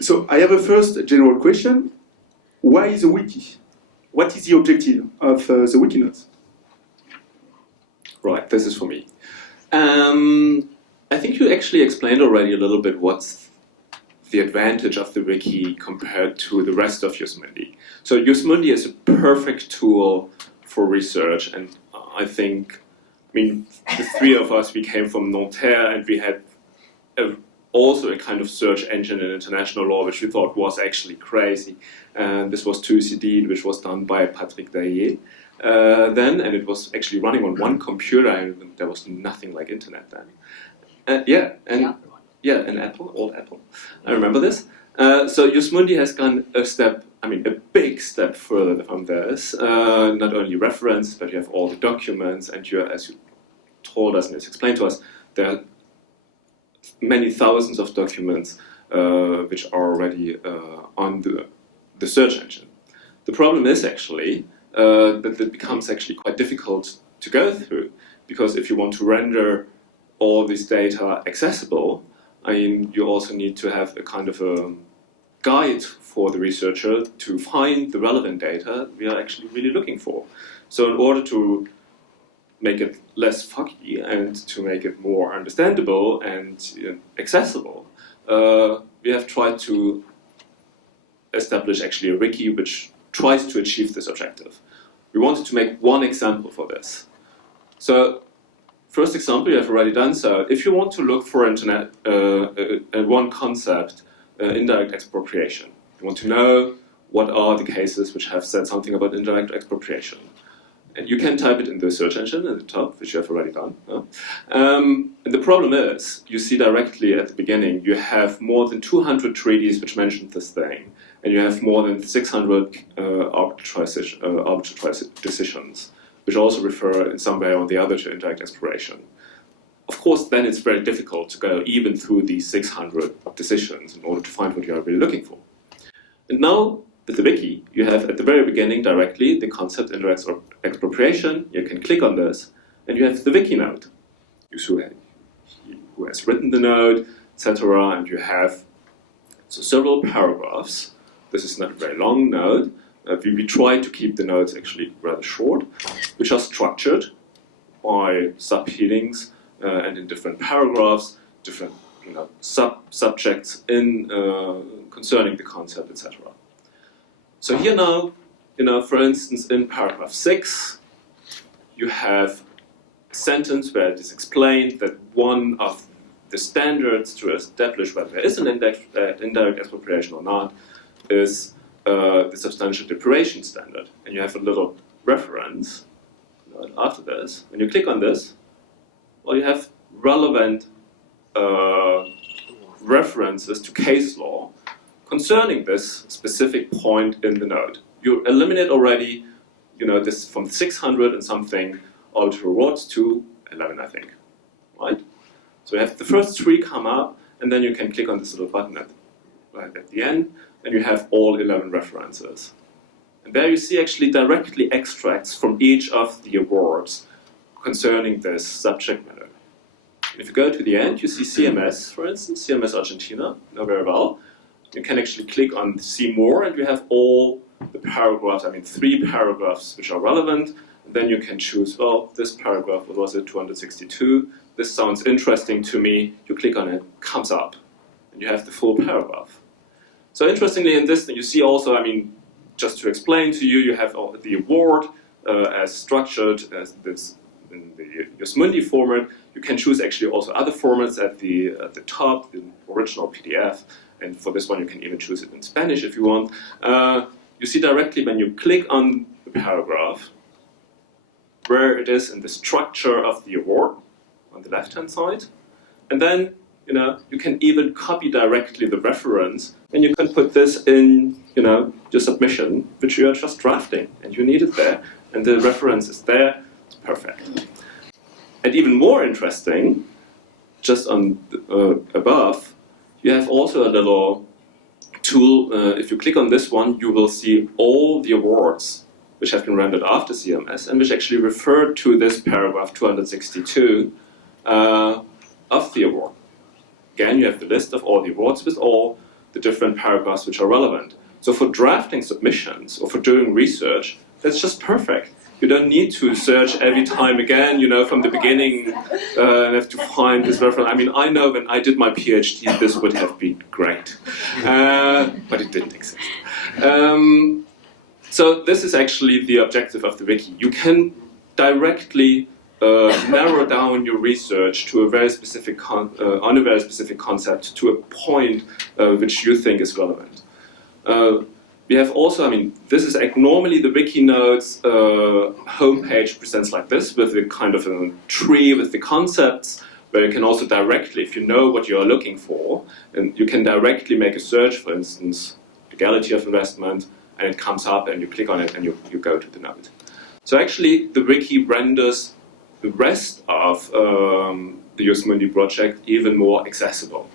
So I have a first general question. Why is a wiki? What is the objective of the wiki nodes? Right, this is for me. I think you actually explained already a little bit what's the advantage of the wiki compared to the rest of Jus Mundi. So Jus Mundi is a perfect tool for research, and I mean, the three of us, we came from Nanterre, and we had also a kind of search engine in international law, which we thought was actually crazy. And this was 2CD, which was done by Patrick Daillet then, and it was actually running on one computer, and there was nothing like internet then. An Apple, old Apple. I remember this. So Jus Mundi has gone a big step further from this. Not only reference, but you have all the documents, and as you told us and it's explained to us, there are many thousands of documents which are already on the search engine. The problem is actually that it becomes actually quite difficult to go through, because if you want to render all this data accessible, I mean, you also need to have a kind of a guide for the researcher to find the relevant data we are actually really looking for. So in order to make it less foggy and to make it more understandable and accessible, we have tried to establish actually a wiki which tries to achieve this objective. We wanted to make one example for this. So, first example you have already done so. If you want to look for one concept, indirect expropriation, you want to know what are the cases which have said something about indirect expropriation. And you can type it in the search engine at the top, which you have already done. And the problem is, you see directly at the beginning, you have more than 200 treaties which mention this thing, and you have more than 600 arbitrary decisions, which also refer in some way or the other to indirect expropriation. Of course, then it's very difficult to go even through these 600 decisions in order to find what you are really looking for. And now, with the wiki, you have at the very beginning directly the concept indirect expropriation. You can click on this, and you have the wiki node. Who has written the node, etc. And you have several paragraphs. This is not a very long node. We try to keep the nodes actually rather short, which are structured by subheadings and in different paragraphs, different subjects in concerning the concept, etc. So here now, for instance, in paragraph 6, you have a sentence where it is explained that one of the standards to establish whether there is an indirect expropriation or not is the substantial deprivation standard. And you have a little reference after this. When you click on this, well, you have relevant references to case law concerning this specific point in the node. You eliminate already, this from 600 and something arbitrary awards to 11, I think, right? So you have the first 3 come up, and then you can click on this little button at the end, and you have all 11 references. And there you see actually directly extracts from each of the awards concerning this subject matter. If you go to the end, you see CMS, for instance, CMS Argentina, know very well. You can actually click on See More, and you have all the paragraphs, 3 paragraphs which are relevant. And then you can choose, well, this paragraph, what was it, 262? This sounds interesting to me. You click on it, comes up, and you have the full paragraph. So interestingly in this, you see also, just to explain to you, you have the award as structured as this in the Jus Mundi format. You can choose actually also other formats at the top, the original PDF. And for this one, you can even choose it in Spanish if you want. You see directly when you click on the paragraph where it is in the structure of the award on the left-hand side. And then, you can even copy directly the reference, and you can put this in, your submission, which you are just drafting, and you need it there. And the reference is there. It's perfect. And even more interesting, just on above, you have also a little tool. If you click on this one, you will see all the awards which have been rendered after CMS and which actually refer to this paragraph 262 of the award. Again, you have the list of all the awards with all the different paragraphs which are relevant. So for drafting submissions or for doing research, that's just perfect. You don't need to search every time again, from the beginning, and have to find this reference. I mean, I know when I did my PhD, this would have been great, but it didn't exist. So this is actually the objective of the wiki. You can directly narrow down your research to a very specific on a very specific concept, to a point which you think is relevant. We have also, this is normally the wiki notes homepage presents like this, with a kind of a tree with the concepts, where you can also directly, if you know what you are looking for, and you can directly make a search, for instance, legality of investment, and it comes up and you click on it and you go to the node. So actually the wiki renders the rest of the Jus Mundi project even more accessible.